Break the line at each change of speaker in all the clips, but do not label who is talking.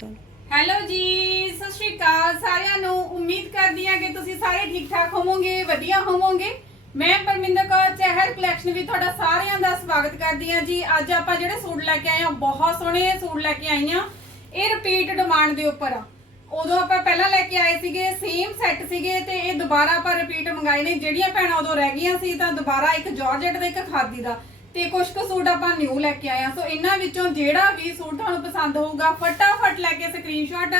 ਚਲ।
ਹੈਲੋ ਜੀ, ਸਤਿ ਸ਼੍ਰੀ ਅਕਾਲ ਸਾਰਿਆਂ ਨੂੰ। ਉਮੀਦ ਕਰਦੀ ਹਾਂ ਕਿ ਤੁਸੀਂ ਸਾਰੇ ਠੀਕ ਠਾਕ ਹੋਵੋਗੇ, ਵਧੀਆ ਹੋਵੋਗੇ। ਮੈਂ ਪਰਮਿੰਦਰ ਕੌਰ ਚਹਿਰ ਕਲੈਕਸ਼ਨ ਵੀ ਤੁਹਾਡਾ ਸਾਰਿਆਂ ਦਾ ਸਵਾਗਤ ਕਰਦੀ ਹਾਂ ਜੀ। ਅੱਜ ਆਪਾਂ ਜਿਹੜੇ ਸੂਟ ਲੈ ਕੇ ਆਏ ਹਾਂ, ਬਹੁਤ ਸੋਹਣੇ ਸੂਟ ਲੈ ਕੇ ਆਈ ਹਾਂ। ਇਹ ਰਿਪੀਟ ਡਿਮਾਂਡ ਦੇ ਉੱਪਰ ਆ। ਉਦੋਂ ਆਪਾਂ ਪਹਿਲਾਂ ਲੈ ਕੇ ਆਏ ਸੀਗੇ ਸੇਮ ਸੈੱਟ ਸੀਗੇ ਤੇ ਇਹ ਦੁਬਾਰਾ ਆਪਾਂ ਰਿਪੀਟ ਮੰਗਾਏ ਨੇ। ਜਿਹੜੀਆਂ ਭੈਣਾਂ ਉਦੋਂ ਰਹਿ ਗਈਆਂ ਸੀ, ਤਾਂ ਦੁਬਾਰਾ ਇੱਕ ਜਾਰਜਟ ਦਾ, ਇੱਕ ਖਾਦੀ ਦਾ। ਤੇ ਕੁਝ ਕੁ ਸੂਟ ਆਪਾਂ ਨਿਊ ਲੈ ਕੇ ਆਏ ਆ ਸੋ ਇਹਨਾਂ ਵਿੱਚੋਂ ਜਿਹੜਾ ਵੀ ਸੂਟ ਤੁਹਾਨੂੰ ਪਸੰਦ ਹੋਊਗਾ, ਫਟਾਫਟ ਲੈ ਕੇ ਸਕਰੀਨਸ਼ਾਟ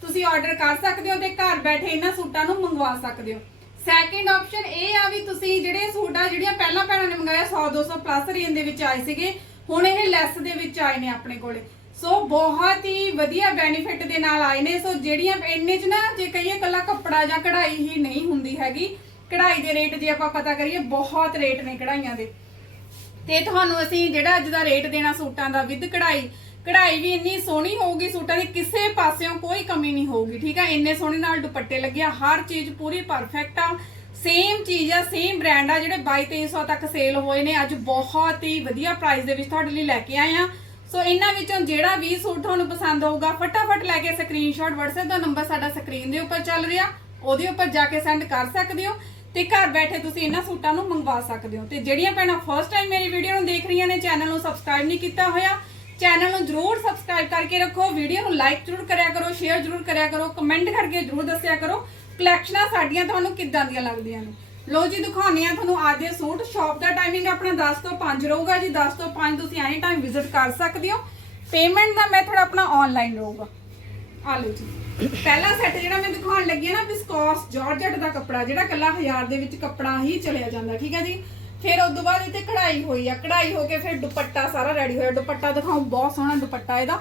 ਤੁਸੀਂ ਆਰਡਰ ਕਰ ਸਕਦੇ ਹੋ ਤੇ ਘਰ ਬੈਠੇ ਇਹਨਾਂ ਸੂਟਾਂ ਨੂੰ ਮੰਗਵਾ ਸਕਦੇ ਹੋ। ਸੈਕਿੰਡ ਆਪਸ਼ਨ ਇਹ ਆ ਵੀ ਤੁਸੀਂ ਜਿਹੜੇ ਸੂਟ ਆ, ਜਿਹੜੀਆਂ ਪਹਿਲਾਂ ਭੈਣਾਂ ਨੇ ਮੰਗਾਇਆ 100 200 ਪਲੱਸ ਰੇਂਜ ਦੇ ਵਿੱਚ ਆਏ ਸੀਗੇ, ਹੁਣ ਇਹ ਲੈਸ ਦੇ ਵਿੱਚ ਆਏ ਨੇ ਆਪਣੇ ਕੋਲੇ। ਸੋ ਬਹੁਤ ਹੀ ਵਧੀਆ ਬੈਨੀਫਿਟ ਦੇ ਨਾਲ ਆਏ ਨੇ। ਸੋ ਜਿਹੜੀਆਂ ਇੰਨੇ ਚ ਨਾ, ਜੇ ਕਹੀਏ ਕੱਲਾ ਕੱਪੜਾ ਜਾਂ ਕਢਾਈ ਹੀ ਨਹੀਂ ਹੁੰਦੀ ਹੈਗੀ, ਕਢਾਈ ਦੇ ਰੇਟ ਜੇ ਆਪਾਂ ਪਤਾ ਕਰੀਏ, ਬਹੁਤ ਰੇਟ ਨੇ ਕਢਾਈਆਂ ਦੇ। ਤੇ ਤੁਹਾਨੂੰ ਅਸੀਂ ਜਿਹੜਾ ਅੱਜ ਦਾ ਰੇਟ ਦੇਣਾ ਸੂਟਾਂ ਦਾ ਵਿਦ ਕਢਾਈ ਕਢਾਈ ਵੀ ਇੰਨੀ ਸੋਹਣੀ ਹੋਊਗੀ ਸੂਟਾਂ ਦੀ, ਕਿਸੇ ਪਾਸਿਓਂ ਕੋਈ ਕਮੀ ਨਹੀਂ ਹੋਊਗੀ, ਠੀਕ ਆ? ਇੰਨੇ ਸੋਹਣੇ ਨਾਲ ਦੁਪੱਟੇ ਲੱਗਿਆ ਹਰ ਚੀਜ਼ ਪੂਰੀ ਪਰਫੈਕਟ ਆ। ਸੇਮ ਚੀਜ਼ ਆ ਸੇਮ ਬ੍ਰਾਂਡ ਆ, ਜਿਹੜੇ 2200 ਤੱਕ ਸੇਲ ਹੋਏ ਨੇ, ਅੱਜ ਬਹੁਤ ਹੀ ਵਧੀਆ ਪ੍ਰਾਈਸ ਦੇ ਵਿੱਚ ਤੁਹਾਡੇ ਲਈ ਲੈ ਕੇ ਆਏ ਆ। ਸੋ ਇਹਨਾਂ ਵਿੱਚੋਂ ਜਿਹੜਾ ਵੀ ਸੂਟ ਤੁਹਾਨੂੰ ਪਸੰਦ ਹੋਊਗਾ, ਫਟਾਫਟ ਲੈ ਕੇ ਸਕਰੀਨਸ਼ਾਟ WhatsApp ਦਾ ਨੰਬਰ ਸਾਡਾ ਸਕਰੀਨ ਦੇ ਉੱਪਰ ਚੱਲ ਰਿਹਾ, ਉਹਦੇ ਉੱਪਰ ਜਾ ਕੇ ਸੈਂਡ ਕਰ ਸਕਦੇ ਹੋ। ਤੇ ਘਰ ਬੈਠੇ ਤੁਸੀਂ ਇਹਨਾਂ ਸੂਟਾਂ ਨੂੰ ਮੰਗਵਾ ਸਕਦੇ ਹੋ। ਤੇ ਜਿਹੜੀਆਂ ਭੈਣਾਂ ਫਸਟ ਟਾਈਮ ਮੇਰੀ ਵੀਡੀਓ ਨੂੰ ਦੇਖ ਰਹੀਆਂ ਨੇ ਚੈਨਲ ਨੂੰ ਸਬਸਕ੍ਰਾਈਬ ਨਹੀਂ ਕੀਤਾ ਹੋਇਆ ਚੈਨਲ ਨੂੰ ਜਰੂਰ ਸਬਸਕ੍ਰਾਈਬ ਕਰਕੇ ਰੱਖੋ ਵੀਡੀਓ ਨੂੰ ਲਾਈਕ ਜਰੂਰ ਕਰਿਆ ਕਰੋ ਸ਼ੇਅਰ ਜਰੂਰ ਕਰਿਆ ਕਰੋ ਕਮੈਂਟ ਕਰਕੇ ਜਰੂਰ ਦੱਸਿਆ ਕਰੋ ਕਲੈਕਸ਼ਨਾਂ ਸਾਡੀਆਂ ਤੁਹਾਨੂੰ ਕਿੱਦਾਂ ਦੀਆਂ ਲੱਗਦੀਆਂ ਨੇ। ਲੋ ਜੀ ਦਿਖਾਉਣੀ ਆ ਤੁਹਾਨੂੰ ਅੱਜ ਦੇ ਸੂਟ। ਸ਼ਾਪ ਦਾ ਟਾਈਮਿੰਗ ਆਪਣਾ 10 ਤੋਂ 5 ਰਹੂਗਾ ਜੀ 10 ਤੋਂ 5 ਤੁਸੀਂ ਐਨੀ ਟਾਈਮ ਵਿਜ਼ਿਟ ਕਰ ਸਕਦੇ ਹੋ। ਪੇਮੈਂਟ ਦਾ ਮੈਥਡ ਆਪਣਾ ਆਨਲਾਈਨ ਰਹੂਗਾ। ਆ ਲਓ ਜੀ। ਪਹਿਲਾ ਸੈੱਟ ਜਿਹੜਾ ਮੈਂ ਦਿਖਾਉਣ ਲੱਗੀ ਹਾਂ ਨਾ ਵਿਸਕੋਸ ਜਾਰਜਟ ਦਾ ਕੱਪੜਾ, ਜਿਹੜਾ ਕੱਲਾ 1000 ਦੇ ਵਿੱਚ ਕੱਪੜਾ ਹੀ ਚਲਿਆ ਜਾਂਦਾ, ਠੀਕ ਹੈ ਜੀ? ਫਿਰ ਉਸ ਤੋਂ ਬਾਅਦ ਇੱਥੇ ਕਢਾਈ ਹੋਈ ਆ, ਕਢਾਈ ਹੋ ਕੇ ਫਿਰ ਦੁਪੱਟਾ ਸਾਰਾ ਰੈਡੀ ਹੋਇਆ। ਦੁਪੱਟਾ ਦਿਖਾਉਂ, ਬਹੁਤ ਸੋਹਣਾ ਦੁਪੱਟਾ ਇਹਦਾ।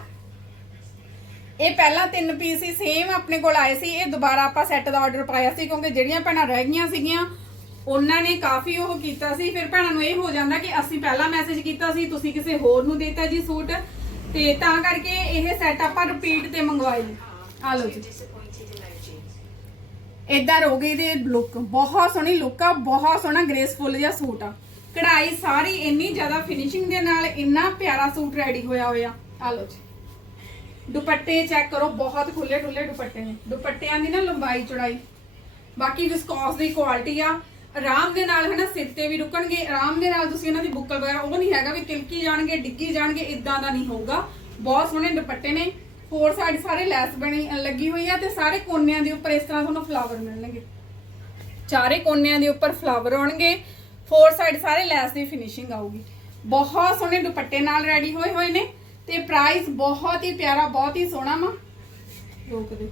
ਇਹ ਪਹਿਲਾਂ ਤਿੰਨ ਪੀਸ ਹੀ ਸੇਮ ਆਪਣੇ ਕੋਲ ਆਏ ਸੀ, ਇਹ ਦੁਬਾਰਾ ਆਪਾਂ ਸੈੱਟ ਦਾ ਆਰਡਰ ਪਾਇਆ ਸੀ, ਕਿਉਂਕਿ ਜਿਹੜੀਆਂ ਭੈਣਾਂ ਰਹਿ ਗਈਆਂ ਸੀਗੀਆਂ, ਉਹਨਾਂ ਨੇ ਕਾਫੀ ਉਹ ਕੀਤਾ ਸੀ। ਫਿਰ ਭੈਣਾਂ ਨੂੰ ਇਹ ਹੋ ਜਾਂਦਾ ਕਿ ਅਸੀਂ ਪਹਿਲਾਂ ਮੈਸੇਜ ਕੀਤਾ ਸੀ, ਤੁਸੀਂ ਕਿਸੇ ਹੋਰ ਨੂੰ ਦੇਤਾ ਜੀ ਸੂਟ। ਤੇ ਤਾਂ ਕਰਕੇ ਇਹ ਸੈੱਟ ਆਪਾਂ ਰਿਪੀਟ ਤੇ ਮੰਗਵਾਏ ਆ ਲਓ ਜੀ। ਇਦਾਂ ਹੋ ਗਈ ਇਹਦੇ ਲੁੱਕ ਬਹੁਤ ਸੋਹਣੀ ਲੁੱਕ ਆ ਬਹੁਤ ਸੋਹਣਾ ਗ੍ਰੇਸਫੁਲ ਜਿਹਾ ਸੂਟ ਆ। ਕਢਾਈ ਸਾਰੀ ਇੰਨੀ ਜ਼ਿਆਦਾ ਫਿਨਿਸ਼ਿੰਗ ਦੇ ਨਾਲ ਇੰਨਾ ਪਿਆਰਾ ਸੂਟ ਰੈਡੀ ਹੋਇਆ ਹੋਇਆ। ਆ ਲਓ ਜੀ। ਦੁਪੱਟੇ ਚੈੱਕ ਕਰੋ ਬਹੁਤ ਖੁੱਲੇ ਖੁੱਲੇ ਦੁਪੱਟੇ ਨੇ। ਦੁਪੱਟਿਆਂ ਦੀ ਨਾ ਲੰਬਾਈ ਚੌੜਾਈ। ਬਾਕੀ ਵਿਸਕੋਸ ਦੀ ਕੁਆਲਿਟੀ ਆ। ਆਰਾਮ ਦੇ ਨਾਲ ਹਨਾ ਸਿਰ ਤੇ ਵੀ ਰੁਕਣਗੇ ਆਰਾਮ ਦੇ ਨਾਲ ਤੁਸੀਂ ਇਹਨਾਂ ਦੀ ਬੁੱਕਲ ਵਗੈਰਾ ਉਹ ਨਹੀਂ ਹੈਗਾ ਵੀ ਤਿਲਕੀ ਜਾਣਗੇ ਡਿੱਗੀ ਜਾਣਗੇ ਇਦਾਂ ਦਾ ਨਹੀਂ ਹੋਊਗਾ। ਬਹੁਤ ਸੋਹਣੇ ਦੁਪੱਟੇ ਨੇ। ਫੋਰ ਸਾਈਡ ਸਾਰੇ ਲੈਸ ਬਣੀ ਲੱਗੀ ਹੋਈ ਆ ਤੇ ਸਾਰੇ ਕੋਨਿਆਂ ਦੇ ਉੱਪਰ ਇਸ ਤਰ੍ਹਾਂ ਤੁਹਾਨੂੰ ਫਲਾਵਰ ਮਿਲਣਗੇ। ਚਾਰੇ ਕੋਨਿਆਂ ਦੇ ਉੱਪਰ ਫਲਾਵਰ ਆਉਣਗੇ ਫੋਰ ਸਾਈਡ ਸਾਰੇ ਲੈਸ ਦੀ ਫਿਨਿਸ਼ਿੰਗ ਆਊਗੀ। ਬਹੁਤ ਸੋਹਣੇ ਦੁਪੱਟੇ ਨਾਲ ਰੈਡੀ ਹੋਏ ਹੋਏ ਨੇ ਤੇ ਪ੍ਰਾਈਸ ਬਹੁਤ ਹੀ ਪਿਆਰਾ, ਬਹੁਤ ਹੀ ਸੋਹਣਾ ਵਾ। ਰੋਕ ਦੇ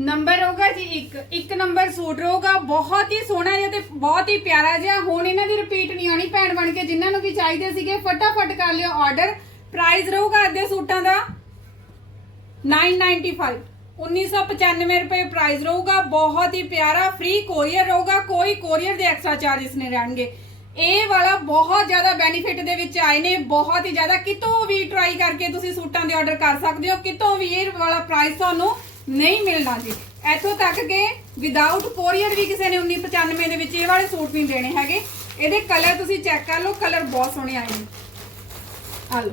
ਨੰਬਰ ਹੋਗਾ ਜੀ ਇੱਕ। ਇੱਕ ਨੰਬਰ ਸੂਟ ਰਹੂਗਾ, ਬਹੁਤ ਹੀ ਸੋਹਣਾ ਜਿਹਾ ਤੇ ਬਹੁਤ ਹੀ ਪਿਆਰਾ ਜਿਹਾ। ਹੁਣ ਇਹਨਾਂ ਦੀ ਰਿਪੀਟ ਨਹੀਂ ਆਣੀ ਭੈਣ ਬਣ ਕੇ, ਜਿਨ੍ਹਾਂ ਨੂੰ ਵੀ ਚਾਹੀਦੇ ਸੀਗੇ, ਫਟਾਫਟ ਕਰ ਲਿਓ ਆਰਡਰ ਪ੍ਰਾਈਸ ਰਹੂਗਾ ਅੱਧੇ ਸੂਟਾਂ ਦਾ। 995 1995 ਰੁਪਏ ਪ੍ਰਾਈਸ ਰਹੂਗਾ, ਬਹੁਤ ਹੀ ਪਿਆਰਾ ਫ੍ਰੀ ਕੋਰੀਅਰ ਰਹੂਗਾ, ਕੋਈ ਕੋਰੀਅਰ ਦੇ ਐਕਸਟਰਾ ਚਾਰजेस ਨਹੀਂ ਰਹਿਣਗੇ। ਇਹ ਵਾਲਾ ਬਹੁਤ ਜ਼ਿਆਦਾ ਬੈਨੀਫਿਟ ਦੇ ਵਿੱਚ ਆਏ ਨੇ, ਬਹੁਤ ਹੀ ਜ਼ਿਆਦਾ, ਕਿਤੋਂ ਵੀ ਟਰਾਈ ਕਰਕੇ ਤੁਸੀਂ ਸੂਟਾਂ ਦੇ ਆਰਡਰ ਕਰ ਸਕਦੇ ਹੋ, ਕਿਤੋਂ ਵੀ ਇਹ ਵਾਲਾ ਪ੍ਰਾਈਸ ਤੁਹਾਨੂੰ ਨਹੀਂ ਮਿਲਣਾ ਜੀ। ਇੱਥੋਂ ਤੱਕ ਕਿ ਵਿਦਆਊਟ ਕੋਰੀਅਰ ਵੀ ਕਿਸੇ ਨੇ 1995 ਦੇ ਵਿੱਚ ਇਹ ਵਾਲੇ ਸੂਟ ਨਹੀਂ ਦੇਣੇ ਹੈਗੇ। ਇਹਦੇ ਕਲਰ ਤੁਸੀਂ ਚੈੱਕ ਕਰ ਲਓ ਕਲਰ ਬਹੁਤ ਸੋਹਣੇ ਆਏ ਨੇ। ਆ ਲਓ।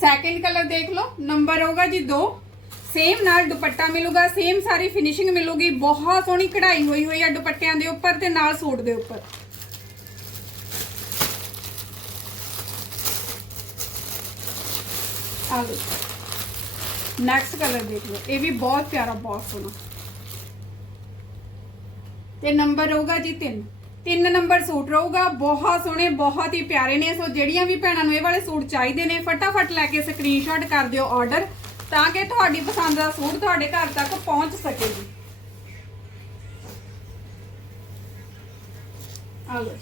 ਸੈਕਿੰਡ ਕਲਰ ਦੇਖ ਲਓ ਨੰਬਰ ਹੋਗਾ ਜੀ 2 ਸੇਮ ਨਾਲ ਦੁਪੱਟਾ ਮਿਲੂਗਾ ਸੇਮ ਸਾਰੀ ਫਿਨਿਸ਼ਿੰਗ ਮਿਲੂਗੀ ਬਹੁਤ ਸੋਹਣੀ ਕਢਾਈ ਹੋਈ ਹੋਈ ਆ ਦੁਪੱਟਿਆਂ ਦੇ ਉੱਪਰ ਤੇ ਨਾਲ ਸੂਟ ਦੇ ਉੱਪਰ ਆ ਲਓ ਨੈਕਸਟ ਕਲਰ ਦੇਖ ਲਓ ਇਹ ਵੀ ਬਹੁਤ ਪਿਆਰਾ ਬਹੁਤ ਸੋਹਣਾ ਤੇ ਨੰਬਰ ਹੋਊਗਾ ਜੀ 3 ਤਿੰਨ ਨੰਬਰ ਸੂਟ ਰਹੂਗਾ ਬਹੁਤ ਸੋਹਣੇ ਬਹੁਤ ਹੀ ਪਿਆਰੇ ਨੇ ਸੋ ਜਿਹੜੀਆਂ ਵੀ ਭੈਣਾਂ ਨੂੰ ਇਹ ਵਾਲੇ ਸੂਟ ਚਾਹੀਦੇ ਨੇ ਫਟਾਫਟ ਲੈ ਕੇ ਸਕਰੀਨਸ਼ਾਟ ਕਰ ਦਿਓ ਆਰਡਰ ਤਾਂ ਕਿ ਤੁਹਾਡੀ ਪਸੰਦ ਦਾ ਸੂਟ ਤੁਹਾਡੇ ਘਰ ਤੱਕ ਪਹੁੰਚ ਸਕੇ ਜੀ। ਆ ਲਓ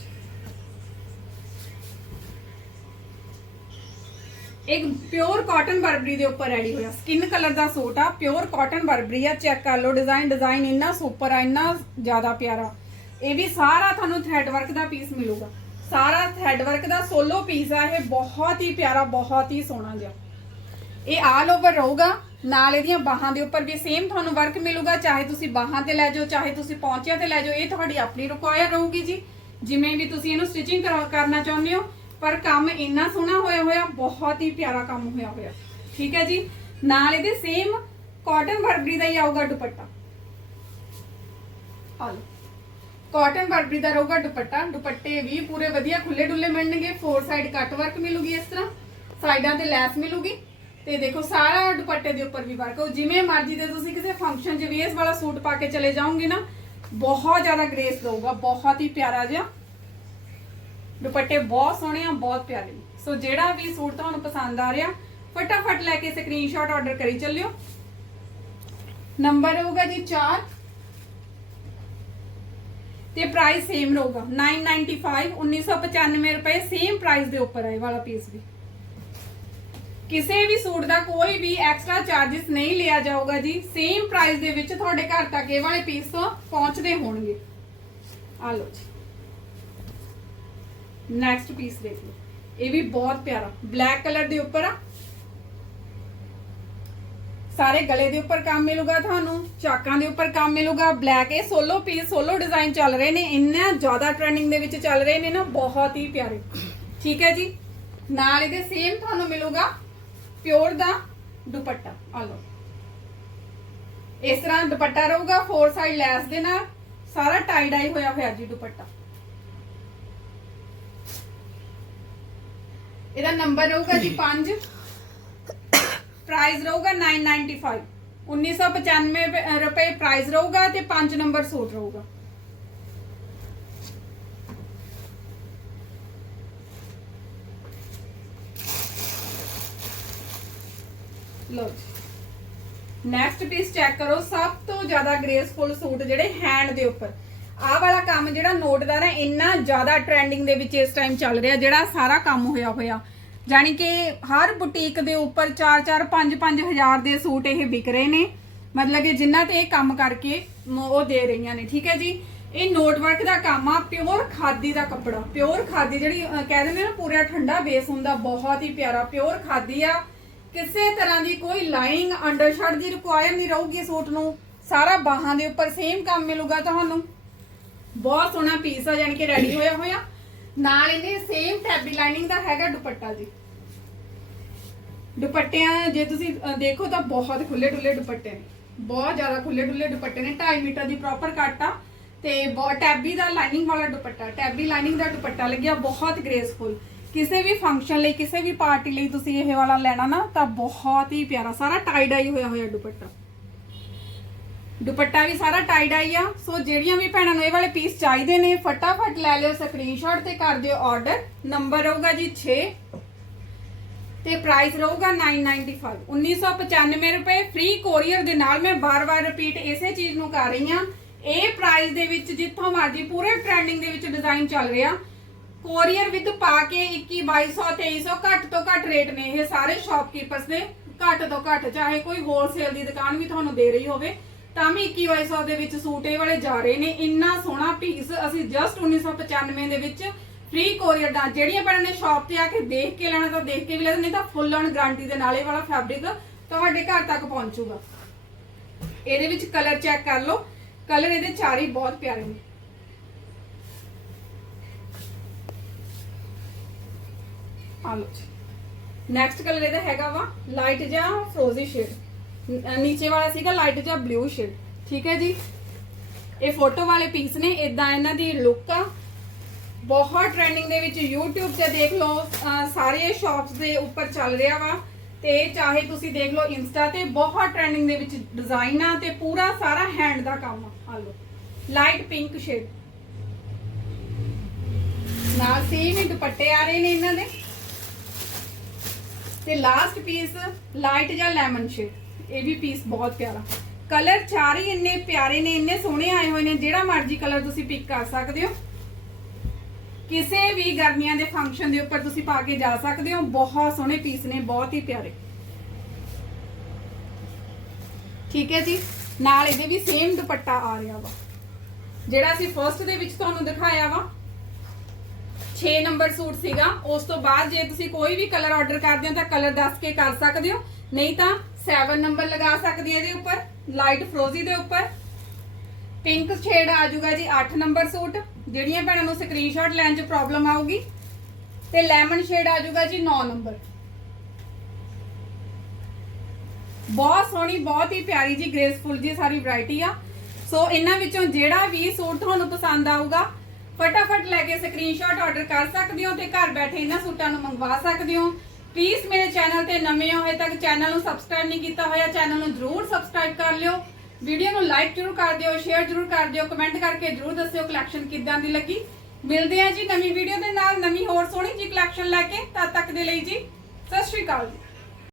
ਇੱਕ ਪਿਓਰ ਕਾਟਨ ਬਰਬਰੀ ਦੇ ਉੱਪਰ ਰੈਡੀ ਹੋਇਆ। ਸਕਿਨ ਕਲਰ ਦਾ ਸੂਟ ਆ, ਪਿਓਰ ਕਾਟਨ ਬਰਬਰੀ ਆ, ਚੈੱਕ ਕਰ ਲਓ ਡਿਜ਼ਾਈਨ ਡਿਜ਼ਾਈਨ ਇੰਨਾ ਸੁਪਰ ਆ, ਇੰਨਾ ਜ਼ਿਆਦਾ ਪਿਆਰਾ। ਇਹ ਵੀ ਸਾਰਾ ਤੁਹਾਨੂੰ ਥ੍ਰੈਡ ਵਰਕ ਦਾ ਪੀਸ ਮਿਲੂਗਾ। ਸਾਰਾ ਥ੍ਰੈਡ ਵਰਕ ਦਾ ਸੋਲੋ ਪੀਸ ਆ, ਇਹ ਬਹੁਤ ਹੀ ਪਿਆਰਾ, ਬਹੁਤ ਹੀ ਸੋਹਣਾ ਜਿਹਾ। ਇਹ ਆਲ ਓਵਰ ਰਹੂਗਾ। ਨਾਲ ਇਹਦੀਆਂ ਬਾਹਾਂ ਦੇ ਉੱਪਰ ਵੀ ਸੇਮ ਤੁਹਾਨੂੰ ਵਰਕ ਮਿਲੂਗਾ, ਚਾਹੇ ਤੁਸੀਂ ਬਾਹਾਂ ਤੇ ਲੈ ਜਾਓ, ਚਾਹੇ ਤੁਸੀਂ ਪੌਂਚਿਆਂ ਤੇ ਲੈ ਜਾਓ, ਇਹ ਤੁਹਾਡੀ ਆਪਣੀ ਰਿਕੁਆਇਰ ਰਹੂਗੀ ਜੀ। ਜਿਵੇਂ ਵੀ ਤੁਸੀਂ ਇਹਨੂੰ ਸਟਿਚਿੰਗ ਕਰਨਾ ਚਾਹੁੰਦੇ ਹੋ, ਪਰ ਕੰਮ ਇੰਨਾ ਸੋਹਣਾ ਹੋਇਆ ਹੋਇਆ, ਬਹੁਤ ਹੀ ਪਿਆਰਾ ਕੰਮ ਹੋਇਆ ਹੋਇਆ। ਠੀਕ ਹੈ ਜੀ? ਨਾਲ ਇਹਦੇ ਸੇਮ ਕਾਟਨ ਬਰਬਰੀ ਦਾ ਹੀ ਆਊਗਾ ਦੁਪੱਟਾ। ਆ ਲਓ। ਕਾਟਨ ਬਰਬਰੀ ਦਾ ਰਹੂਗਾ ਦੁਪੱਟਾ। ਦੁਪੱਟੇ ਵੀ ਪੂਰੇ ਵਧੀਆ ਖੁੱਲੇ ਡੁੱਲੇ ਮਿਲਣਗੇ। ਫੋਰ ਸਾਈਡ ਕੱਟ ਵਰਕ ਮਿਲੂਗੀ ਇਸ ਤਰ੍ਹਾਂ। ਸਾਈਡਾਂ ਤੇ ਲੈਸ ਮਿਲੂਗੀ। ਤੇ ਦੇਖੋ ਸਾਰਾ ਦੁਪੱਟੇ ਦੇ ਉੱਪਰ ਵੀ ਵਰਕ ਹੋ। ਜਿਵੇਂ ਮਰਜ਼ੀ ਦੇ ਤੁਸੀਂ ਕਿਸੇ ਫੰਕਸ਼ਨ 'ਚ ਵੀ ਇਸ ਵਾਲਾ ਸੂਟ ਪਾ ਕੇ ਚਲੇ ਜਾਓਗੇ ਨਾ, ਬਹੁਤ ਜ਼ਿਆਦਾ ਗ੍ਰੇਸ ਦਊਗਾ ਬਹੁਤ ਹੀ ਪਿਆਰਾ ਜਿਹਾ। ਦੁਪੱਟੇ ਬਹੁਤ ਸੋਹਣੇ ਆ, ਬਹੁਤ ਪਿਆਰੇ। ਨੇ। ਸੋ ਜਿਹੜਾ ਵੀ ਸੂਟ ਤੁਹਾਨੂੰ ਪਸੰਦ ਆ ਰਿਹਾ, ਫਟਾਫਟ ਲੈ ਕੇ ਸਕਰੀਨਸ਼ਾਟ ਆਰਡਰ ਕਰੀ ਚੱਲਿਓ। ਨੰਬਰ ਹੋਊਗਾ ਜੀ 4 ਤੇ ਪ੍ਰਾਈਸ ਸੇਮ ਰਹੂਗਾ। 995 1995 ਰੁਪਏ ਸੇਮ ਪ੍ਰਾਈਸ ਦੇ ਉੱਪਰ ਹੈ ਇਹ ਵਾਲਾ ਪੀਸ ਵੀ। ਕਿਸੇ ਵੀ ਸੂਟ ਦਾ ਕੋਈ ਵੀ ਐਕਸਟਰਾ ਚਾਰजेस ਨਹੀਂ ਲਿਆ ਜਾਊਗਾ ਜੀ। ਸੇਮ ਪ੍ਰਾਈਸ ਦੇ ਵਿੱਚ ਤੁਹਾਡੇ ਘਰ ਤੱਕ ਇਹ ਵਾਲੇ ਪੀਸ ਪਹੁੰਚਦੇ ਹੋਣਗੇ। ਆ ਲਓ ਜੀ। ਨੈਕਸਟ ਪੀਸ ਦੇਖ ਲਓ। ਇਹ ਵੀ ਬਹੁਤ ਪਿਆਰਾ। ਬਲੈਕ ਕਲਰ ਦੇ ਉੱਪਰ ਆ। ਸਾਰੇ ਗਲੇ ਦੇ ਉੱਪਰ ਕੰਮ ਮਿਲੂਗਾ ਤੁਹਾਨੂੰ, ਚਾਕਾਂ ਦੇ ਉੱਪਰ ਕੰਮ ਮਿਲੂਗਾ। ਬਲੈਕ ਇਹ ਸੋਲੋ ਪੀਸ ਸੋਲੋ ਡਿਜ਼ਾਈਨ ਚੱਲ ਰਹੇ ਨੇ। ਇੰਨਾ ਜ਼ਿਆਦਾ ਟ੍ਰੈਂਡਿੰਗ ਦੇ ਵਿੱਚ ਚੱਲ ਰਹੇ ਨੇ ਨਾ, ਬਹੁਤ ਹੀ ਪਿਆਰੇ। ਠੀਕ ਹੈ ਜੀ? ਨਾਲ ਇਹਦੇ ਸੇਮ ਤੁਹਾਨੂੰ ਮਿਲੂਗਾ। ਪਿਓਰ ਦਾ ਦੁਪੱਟਾ ਆ ਲਓ ਇਸ ਤਰ੍ਹਾਂ ਦੁਪੱਟਾ ਰਹੂਗਾ ਫੋਰ ਸਾਈਡ ਲੈਸ ਦੇ ਨਾਲ ਸਾਰਾ ਟਾਈ ਡਾਈ ਹੋਇਆ ਹੋਇਆ ਜੀ ਦੁਪੱਟਾ ਇਹਦਾ ਨੰਬਰ ਰਹੂਗਾ ਜੀ 5 ਪ੍ਰਾਈਸ ਰਹੂਗਾ 995 1995 ਰੁਪਏ ਪ੍ਰਾਈਸ ਰਹੂਗਾ ਤੇ 5 ਨੰਬਰ ਸੂਟ ਰਹੂਗਾ ਲੋ ਨੈਕਸਟ ਪੀਸ ਚੈੱਕ ਕਰੋ ਸਭ ਤੋਂ ਜ਼ਿਆਦਾ ਗ੍ਰੇਸਫੁਲ ਸੂਟ ਜਿਹੜੇ ਹੈਂਡ ਦੇ ਉੱਪਰ। ਆਹ ਵਾਲਾ ਕੰਮ ਜਿਹੜਾ ਨੋਟ ਦਾ ਨਾ ਇੰਨਾ ਜ਼ਿਆਦਾ ਟ੍ਰੈਂਡਿੰਗ ਦੇ ਵਿੱਚ ਇਸ ਟਾਈਮ ਚੱਲ ਰਿਹਾ ਜਿਹੜਾ ਸਾਰਾ ਕੰਮ ਹੋਇਆ ਹੋਇਆ। ਜਾਨੀ ਕਿ ਹਰ ਬੁਟੀਕ ਦੇ ਉੱਪਰ 4-4 5-5 ਹਜ਼ਾਰ ਦੇ ਸੂਟ ਇਹ ਵਿਕ ਰਹੇ ਨੇ। ਮਤਲਬ ਕਿ ਜਿਨ੍ਹਾਂ ਤੇ ਇਹ ਕੰਮ ਕਰਕੇ ਉਹ ਦੇ ਰਹੀਆਂ ਨੇ ਠੀਕ ਹੈ ਜੀ? ਇਹ ਨੋਟ ਵਰਕ ਦਾ ਕੰਮ ਆ ਪਿਓਰ ਖਾਦੀ ਦਾ ਕੱਪੜਾ। ਪਿਓਰ ਖਾਦੀ ਜਿਹੜੀ ਅਹ, ਕਹਿ ਦਿੰਦੇ ਨਾ ਪੂਰਾ ਠੰਡਾ ਬੇਸ ਹੁੰਦਾ ਬਹੁਤ ਹੀ ਪਿਆਰਾ ਪਿਓਰ ਖਾਦੀ ਆ। ਕਿਸੇ ਤਰ੍ਹਾਂ ਦੀ ਕੋਈ ਲਾਈਨਿੰਗ ਅੰਡਰਸ਼ਰਟ ਦੀ ਰਿਕੁਆਇਰ ਨਹੀਂ ਰਹੂਗੀ ਸੂਟ ਨੂੰ। ਸਾਰਾ ਬਾਹਾਂ ਦੇ ਉੱਪਰ ਸੇਮ ਕੰਮ ਮਿਲੂਗਾ ਤੁਹਾਨੂੰ। ਬਹੁਤ ਸੋਹਣਾ ਪੀਸ ਆ ਜਾਨੀ ਕਿ ਰੈਡੀ ਹੋਇਆ ਹੋਇਆ। ਨਾਲ ਇਹਦੇ ਸੇਮ ਟੈਬੀ ਲਾਈਨਿੰਗ ਦਾ ਹੈਗਾ ਦੁਪੱਟਾ ਜੀ। ਦੁਪੱਟਿਆਂ, ਜੇ ਤੁਸੀਂ ਦੇਖੋ ਤਾਂ ਬਹੁਤ ਖੁੱਲੇ ਡੁੱਲੇ ਦੁਪੱਟੇ ਨੇ। ਬਹੁਤ ਜ਼ਿਆਦਾ ਖੁੱਲੇ ਡੁੱਲੇ ਦੁਪੱਟੇ ਨੇ। 2.5 ਮੀਟਰ ਦੀ ਪ੍ਰੋਪਰ ਕੱਟ ਆ। ਤੇ ਬਹੁਤ ਟੈਬੀ ਦਾ ਲਾਈਨਿੰਗ ਵਾਲਾ ਦੁਪੱਟਾ ਟੈਬੀ ਲਾਈਨਿੰਗ ਦਾ ਦੁਪੱਟਾ ਲੱਗਿਆ। ਬਹੁਤ ਗ੍ਰੇਸਫੁਲ ਕਿਸੇ ਵੀ ਫੰਕਸ਼ਨ ਲਈ, ਕਿਸੇ ਵੀ ਪਾਰਟੀ ਲਈ ਤੁਸੀਂ ਇਹ ਵਾਲਾ ਲੈਣਾ ਨਾ, ਤਾਂ ਬਹੁਤ ਹੀ ਪਿਆਰਾ, ਸਾਰਾ ਟਾਈ ਡਾਈ ਹੋਇਆ ਹੋਇਆ ਦੁਪੱਟਾ। ਦੁਪੱਟਾ ਵੀ ਸਾਰਾ ਟਾਈ ਡਾਈ ਆ, ਸੋ ਜਿਹੜੀਆਂ ਵੀ ਭੈਣਾਂ ਨੂੰ ਇਹ ਵਾਲੇ ਪੀਸ ਚਾਹੀਦੇ ਨੇ, ਫਟਾਫਟ ਲੈ ਲਿਓ ਸਕਰੀਨਸ਼ਾਟ ਤੇ ਕਰ ਦਿਓ ਆਰਡਰ ਨੰਬਰ ਹੋਊਗਾ ਜੀ 6 ਤੇ ਪ੍ਰਾਈਸ ਰਹੂਗਾ 995 1995 ਰੁਪਏ ਫ੍ਰੀ ਕੋਰੀਅਰ ਦੇ ਨਾਲ ਮੈਂ ਬਾਰ-ਬਾਰ ਰਿਪੀਟ ਇਸੇ ਚੀਜ਼ ਨੂੰ ਕਰ ਰਹੀ ਹਾਂ। ਇਹ ਪ੍ਰਾਈਸ ਦੇ ਵਿੱਚ ਜਿੱਥੋਂ ਮਰਜ਼ੀ, ਪੂਰੇ ਟ੍ਰੈਂਡਿੰਗ ਦੇ ਵਿੱਚ ਡਿਜ਼ਾਈਨ ਚੱਲ ਰਿਹਾ। ਕੋਰੀਅਰ ਵਿਦ ਪਾ ਕੇ 21 2200 2300 ਘੱਟ ਤੋਂ ਘੱਟ ਰੇਟ ਨੇ ਇਹ ਸਾਰੇ ਸ਼ਾਪਕੀਪਰਸ ਦੇ, ਘੱਟ ਤੋਂ ਘੱਟ, ਚਾਹੇ ਕੋਈ ਹੋਲਸੇਲ ਦੀ ਦੁਕਾਨ ਵੀ ਤੁਹਾਨੂੰ ਦੇ ਰਹੀ ਹੋਵੇ, ਤਾਂ ਵੀ 21 2200 ਦੇ ਵਿੱਚ ਸੂਟ ਇਹ ਵਾਲੇ ਜਾ ਰਹੇ ਨੇ। ਇੰਨਾ ਸੋਹਣਾ ਪੀਸ ਅਸੀਂ ਜਸਟ 1995 ਦੇ ਵਿੱਚ ਫ੍ਰੀ ਕੋਰੀਅਰ ਦਾ ਜਿਹੜੀਆਂ ਭੈਣਾਂ ਨੇ ਸ਼ਾਪ ਤੇ ਆ ਕੇ ਦੇਖ ਕੇ ਲੈਣਾ, ਤਾਂ ਦੇਖ ਕੇ ਵੀ ਲੈ ਨਹੀਂ ਤਾਂ ਫੁੱਲ ਔਨ ਗਾਰੰਟੀ ਦੇ ਨਾਲ ਇਹ ਵਾਲਾ ਫੈਬਰਿਕ ਤੁਹਾਡੇ ਘਰ ਤੱਕ ਪਹੁੰਚੂਗਾ। ਇਹਦੇ ਵਿੱਚ ਕਲਰ ਚੈੱਕ ਕਰ ਲਓ। ਕਲਰ ਇਹਦੇ ਚਾਰ ਹੀ ਬਹੁਤ ਪਿਆਰੇ ਨੇ। ਆ ਲਓ ਜੀ। ਨੈਕਸਟ ਕਲਰ ਇਹਦਾ ਹੈਗਾ ਵਾ ਲਾਈਟ ਜਿਹਾ ਫਰੋਜ਼ੀ ਸ਼ੇਡ ਨੀਚੇ ਵਾਲਾ ਸੀਗਾ ਲਾਈਟ ਜਾਂ ਬਲੂ ਸ਼ੇਡ ਠੀਕ ਹੈ ਜੀ? ਇਹ ਫੋਟੋ ਵਾਲੇ ਪੀਸ ਨੇ ਇਦਾਂ ਇਹਨਾਂ ਦੀ ਲੁੱਕ ਆ। ਬਹੁਤ ਟ੍ਰੈਂਡਿੰਗ ਦੇ ਵਿੱਚ YouTube ਤੇ ਦੇਖ ਲਓ ਸਾਰੇ ਸ਼ਾਪਸ ਦੇ ਉੱਪਰ ਚੱਲ ਰਿਹਾ ਵਾ। ਤੇ ਚਾਹੇ ਤੁਸੀਂ ਦੇਖ ਲਓ ਇੰਸਟਾ ਤੇ, ਬਹੁਤ ਟ੍ਰੈਂਡਿੰਗ ਦੇ ਵਿੱਚ ਡਿਜ਼ਾਈਨ ਆ ਤੇ ਪੂਰਾ ਸਾਰਾ ਹੈਂਡ ਦਾ ਕੰਮ ਆ। ਆ ਲਓ। ਲਾਈਟ ਪਿੰਕ ਸ਼ੇਡ ਨਾਲ ਸੇਮ ਹੀ ਦੁਪੱਟੇ ਆ ਰਹੇ ਨੇ ਇਹਨਾਂ ਦੇ। ਤੇ ਲਾਸਟ ਪੀਸ ਲਾਈਟ ਜਾਂ ਲੈਮਨ ਸ਼ੇਡ ਇਹ ਵੀ ਪੀਸ ਬਹੁਤ ਪਿਆਰਾ। ਕਲਰ ਚਾਰ ਹੀ ਇੰਨੇ ਪਿਆਰੇ ਨੇ, ਇੰਨੇ ਸੋਹਣੇ ਆਏ ਹੋਏ ਨੇ, ਜਿਹੜਾ ਮਰਜ਼ੀ ਕਲਰ ਤੁਸੀਂ ਪਿਕ ਕਰ ਸਕਦੇ ਹੋ। ਕਿਸੇ ਵੀ ਗਰਮੀਆਂ ਦੇ ਫੰਕਸ਼ਨ ਦੇ ਉੱਪਰ ਤੁਸੀਂ ਪਾ ਕੇ ਜਾ ਸਕਦੇ ਹੋ, ਬਹੁਤ ਸੋਹਣੇ ਪੀਸ ਨੇ, ਬਹੁਤ ਹੀ ਪਿਆਰੇ। ਠੀਕ ਹੈ ਜੀ? ਨਾਲ ਇਹਦੇ ਵੀ ਸੇਮ ਦੁਪੱਟਾ ਆ ਰਿਹਾ ਵਾ। ਜਿਹੜਾ ਅਸੀਂ ਫਰਸਟ ਦੇ ਵਿੱਚ ਤੁਹਾਨੂੰ ਦਿਖਾਇਆ ਵਾ 6 ਨੰਬਰ ਸੂਟ ਸੀਗਾ। ਉਸ ਤੋਂ ਬਾਅਦ ਜੇ ਤੁਸੀਂ ਕੋਈ ਵੀ ਕਲਰ ਆਰਡਰ ਕਰਦੇ ਹੋ ਤਾਂ ਕਲਰ ਦੱਸ ਕੇ ਕਰ ਸਕਦੇ ਹੋ। ਨਹੀਂ ਤਾਂ 7 ਨੰਬਰ ਲਗਾ ਸਕਦੇ ਹੋ ਇਹਦੇ ਉੱਪਰ ਲਾਈਟ ਫਰੋਜ਼ੀ ਦੇ ਉੱਪਰ। ਪਿੰਕ ਸ਼ੇਡ ਆ ਜਾਊਗਾ ਜੀ 8 ਨੰਬਰ ਸੂਟ। ਜਿਹੜੀਆਂ ਭੈਣਾਂ ਨੂੰ ਸਕਰੀਨਸ਼ਾਟ ਲੈਣ 'ਚ ਪ੍ਰੋਬਲਮ ਆਊਗੀ। ਤੇ ਲੈਮਨ ਸ਼ੇਡ ਆ ਜਾਊਗਾ ਜੀ 9 ਨੰਬਰ ਬਹੁਤ ਸੋਹਣੀ, ਬਹੁਤ ਹੀ ਪਿਆਰੀ ਜੀ ਗ੍ਰੇਸਫੁਲ ਜੀ ਸਾਰੀ ਵੈਰਾਈਟੀ ਆ। ਸੋ ਇਹਨਾਂ ਵਿੱਚੋਂ ਜਿਹੜਾ ਵੀ ਸੂਟ ਤੁਹਾਨੂੰ ਪਸੰਦ ਆਊਗਾ ਫਟਾਫਟ ਲੈ ਕੇ ਸਕਰੀਨਸ਼ਾਟ ਆਰਡਰ ਕਰ ਸਕਦੇ ਹੋ ਤੇ ਘਰ ਬੈਠੇ ਇਹਨਾਂ ਸੂਟਾਂ ਨੂੰ ਮੰਗਵਾ ਸਕਦੇ ਹੋ। ਪਲੀਜ਼ ਮੇਰੇ ਚੈਨਲ ਤੇ ਨਵੇਂ ਹੋ, ਹਜੇ ਤੱਕ ਚੈਨਲ ਨੂੰ ਸਬਸਕ੍ਰਾਈਬ ਨਹੀਂ ਕੀਤਾ ਹੋਇਆ ਚੈਨਲ ਨੂੰ ਜਰੂਰ ਸਬਸਕ੍ਰਾਈਬ ਕਰ ਲਿਓ। ਵੀਡੀਓ ਨੂੰ ਲਾਈਕ ਜਰੂਰ ਕਰ ਦਿਓ ਸ਼ੇਅਰ ਜਰੂਰ ਕਰ ਦਿਓ ਕਮੈਂਟ ਕਰਕੇ ਜਰੂਰ ਦੱਸਿਓ ਕਲੈਕਸ਼ਨ ਕਿੱਦਾਂ ਦੀ ਲੱਗੀ। ਮਿਲਦੇ ਆ ਜੀ ਨਵੀਂ ਵੀਡੀਓ ਦੇ ਨਾਲ, ਨਵੀਂ ਹੋਰ ਸੋਹਣੀ ਜੀ ਕਲੈਕਸ਼ਨ ਲੈ ਕੇ, ਤਦ ਤੱਕ ਦੇ ਲਈ ਜੀ, ਸਤਿ ਸ਼੍ਰੀ ਅਕਾਲ ਜੀ।